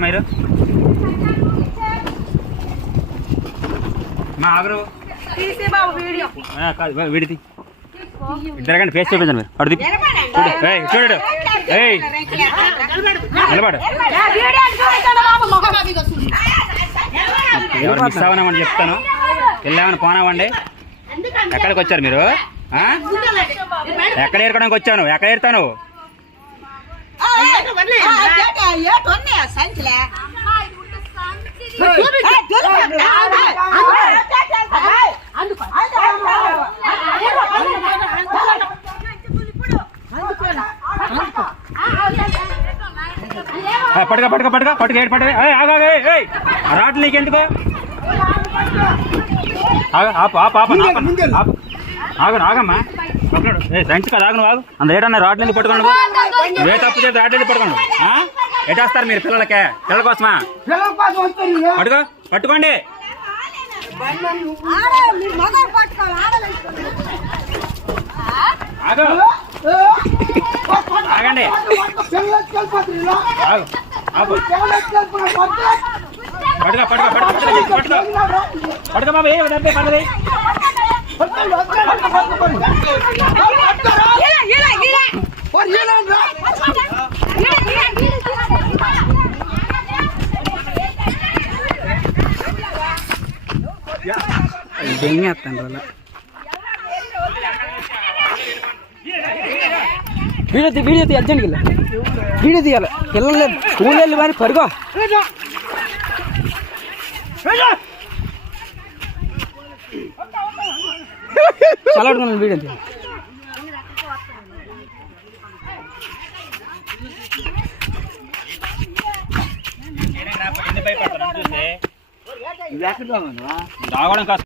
మీరు మా ఆగరు విడిది ఇద్దరు ఫేస్ చూపించండి మీరు అడుగు చూడు నిలబడు ఎవరు మిస్ అవ్వనామని చెప్తాను వెళ్ళామని పోనామండి ఎక్కడికి వచ్చారు మీరు ఎక్కడ ఏరుకోవడానికి వచ్చాను ఎక్కడ ఏరుతాను పడక పడక పడక పట్టుక ఏడు పడక రాట్లు నీకెందుకు ఆగను ఆగమ్మా సంచి కదా ఆగను ఆగు అంత ఏటన్నా రాట్లు ఎందుకు పట్టుకోండి ఏ తప్పు చేస్తే రాట్లు ఎందుకు పట్టుకోండి ఎటేస్తారు మీరు పిల్లలకే పిల్లల కోసమా పట్టుకో పట్టుకోండి ఆగండి పట్టుకో పట్టుకో పట్టుకో పట్టుకో పట్టుకో బాబు ఏ పడది వీడియో తీ అర్జెంట్కి వీడియో తీయాలి పిల్లలు స్కూల్ వెళ్ళి మరి పరుగో చలాడుకున్నాను వీడియో తీ రావడం కాదు